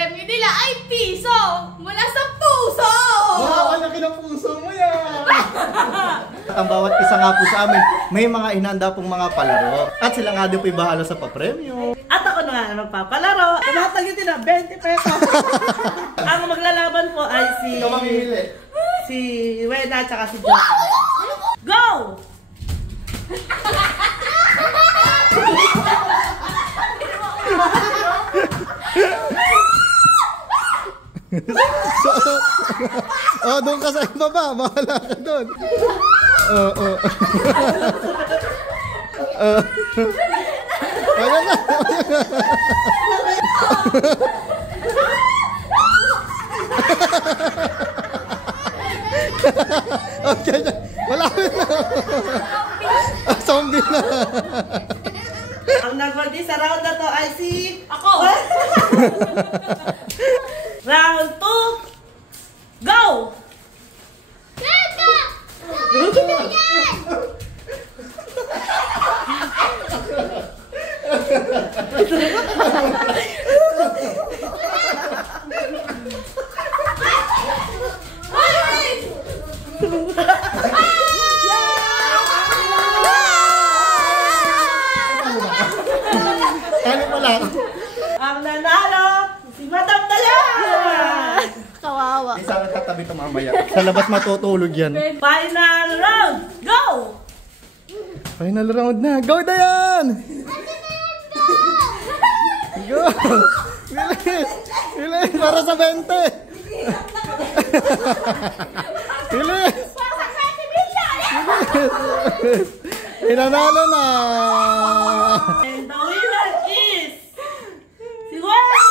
papremyo nila ay piso mula sa puso! Wow, ang laki ng puso mo yan! Ang bawat isa nga po sa amin, may mga inanda pong mga palaro. At sila nga din po'y bahala sa papremyo. At ako na nga magpapalaro. Tumatagitin na 20 pesos. Ang maglalaban po ay Ikaw mamimili. si Wena at si Joker. Go! Oh, doon ka sa ibaba. Bahala ka doon. Ayan na. Okay, malapit na. Zombie na. Ang nagwagi sa round na to ay si... Ako! Round 2! Go! Ano pala? Ang nanalo, si Madam Dayan! Kawawa. May sana katabi ito mamaya. Sa labas matutulog yan. Final round! Go! Final round na. Go, Dayan! Go! Bilis! Bilis! Para sa 20! Bilis! Bilis! Inanalo na! And the winner is... si Wena!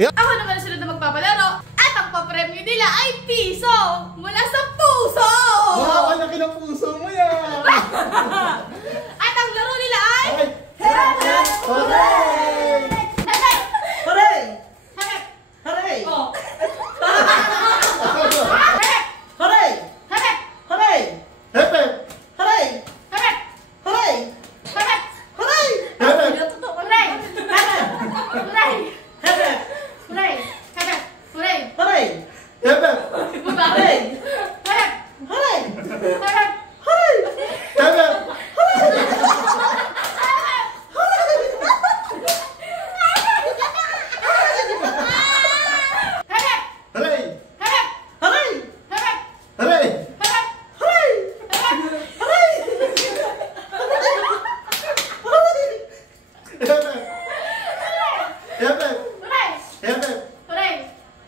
Ako naman ang sunod na magpapalaro at ang papremyo nila ay piso mula sa puso! Wow, ang laki ng puso mo yan! At ang laro nila ay... Hooray! Hooray! Hooray! Hooray! Hooray! Oh. Hooray! Hooray! Hooray! Hepe! Hooray! Hooray! Hooray! Hooray! Hooray! Hepe! Hooray! Hooray! Hepe! Hooray! Hooray! Hooray! Hepe! Hooray! Hooray! Hooray! Hooray! Hooray! Hepe! Hooray! Hooray! Hooray! Hepe! Hepe! Hepe!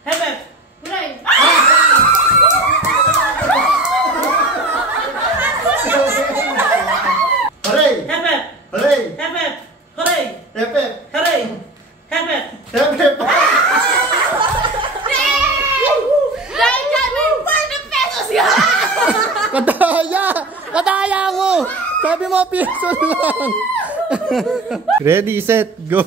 Hepe! Hooray! Hepe! Hooray! Hepe! Hooray! Hepe! Hooray! Hepe! Hepe! Kadaya! Kadaya mo! Sabi mo, piso lang! Ready, set, go!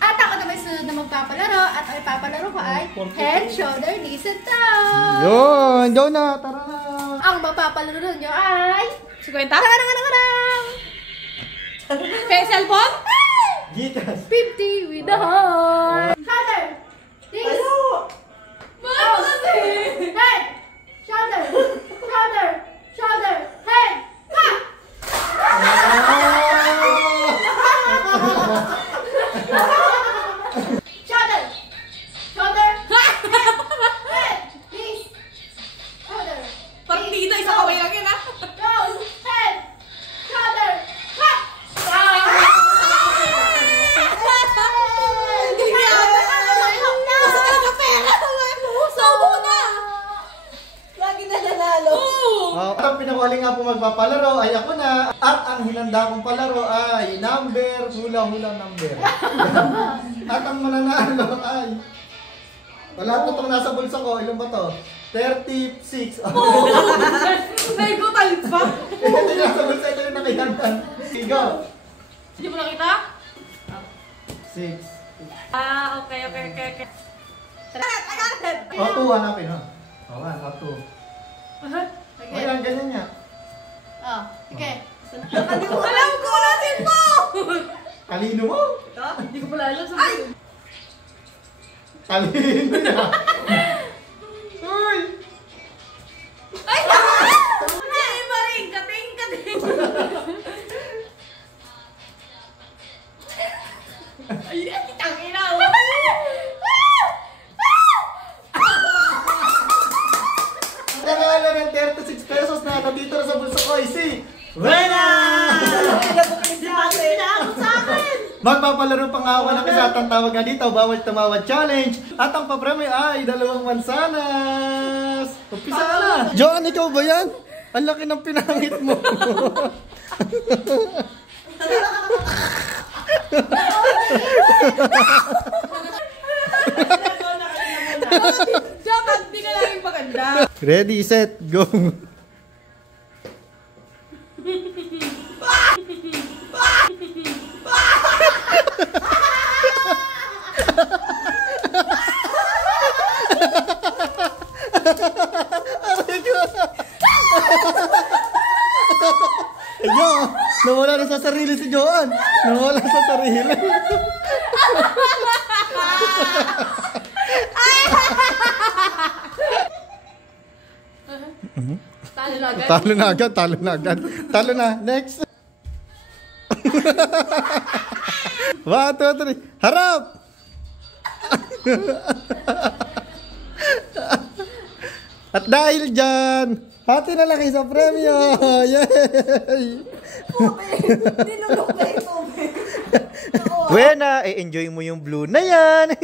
At ako naman sunod na magpapalaro at ang ipapalaro ko ay head, shoulder, knees, and toes. Yun! Go na! Tara na! Ang mapapalaro nyo ay 50. Tarang! Cellphone? Gikas! 50 with the heart. Shoulder, knees. Bakit kasi? Head, shoulder, shoulder, shoulder, head, ha! Shoulder, shoulder, head, knees, shoulder. Parang dito, isang kaway lang yun, ha? Nose, head, shoulder, ha! Hindi niya ata. Gusto ka ng pera. Sobo na. Lagi na nanalo. At ang pinakawaling nga po magpapalaro ay ako na. At ang hinanda kong palaro ay number, hula-hula number. At ang mananalo ay... Wala po itong nasa bulsa ko. Ilan ba to? 36. May talit pa. Hindi nasa bulsa ito yung nakihantan. Go! Hindi mo nakita? 6. Okay. O, 2 hanapin, ha? O, 1, o, 2. O, yan, ganyan niya. Talino mo. Hindi ko pala alam sa Talino na. Uy! Ay! Hindi pa rin! Kating! Ay, kitang ina! Nanalo ng 36 pesos na nandito na sa bulsa ko ay si Rena! Magpapalaro pang awa ng isa at ang tawag nga dito, bawal tumawad challenge. At ang papremyo ay 2 mansanas. Umpisa ka na. John, ikaw ba yan? Ang laki ng pinangit mo. Dapat di ka laging maganda. Ready, set, go. Ayun, nawala na sa sarili si Joan. Nawala sa sarili. Talo na agad. Talo na agad, talo na agad. Talo na, next. 1, 2, 3, harap! At dahil dyan, hati na lang sa premyo! Yay! Nilulog na ito. Buena, enjoy mo yung blue na yan!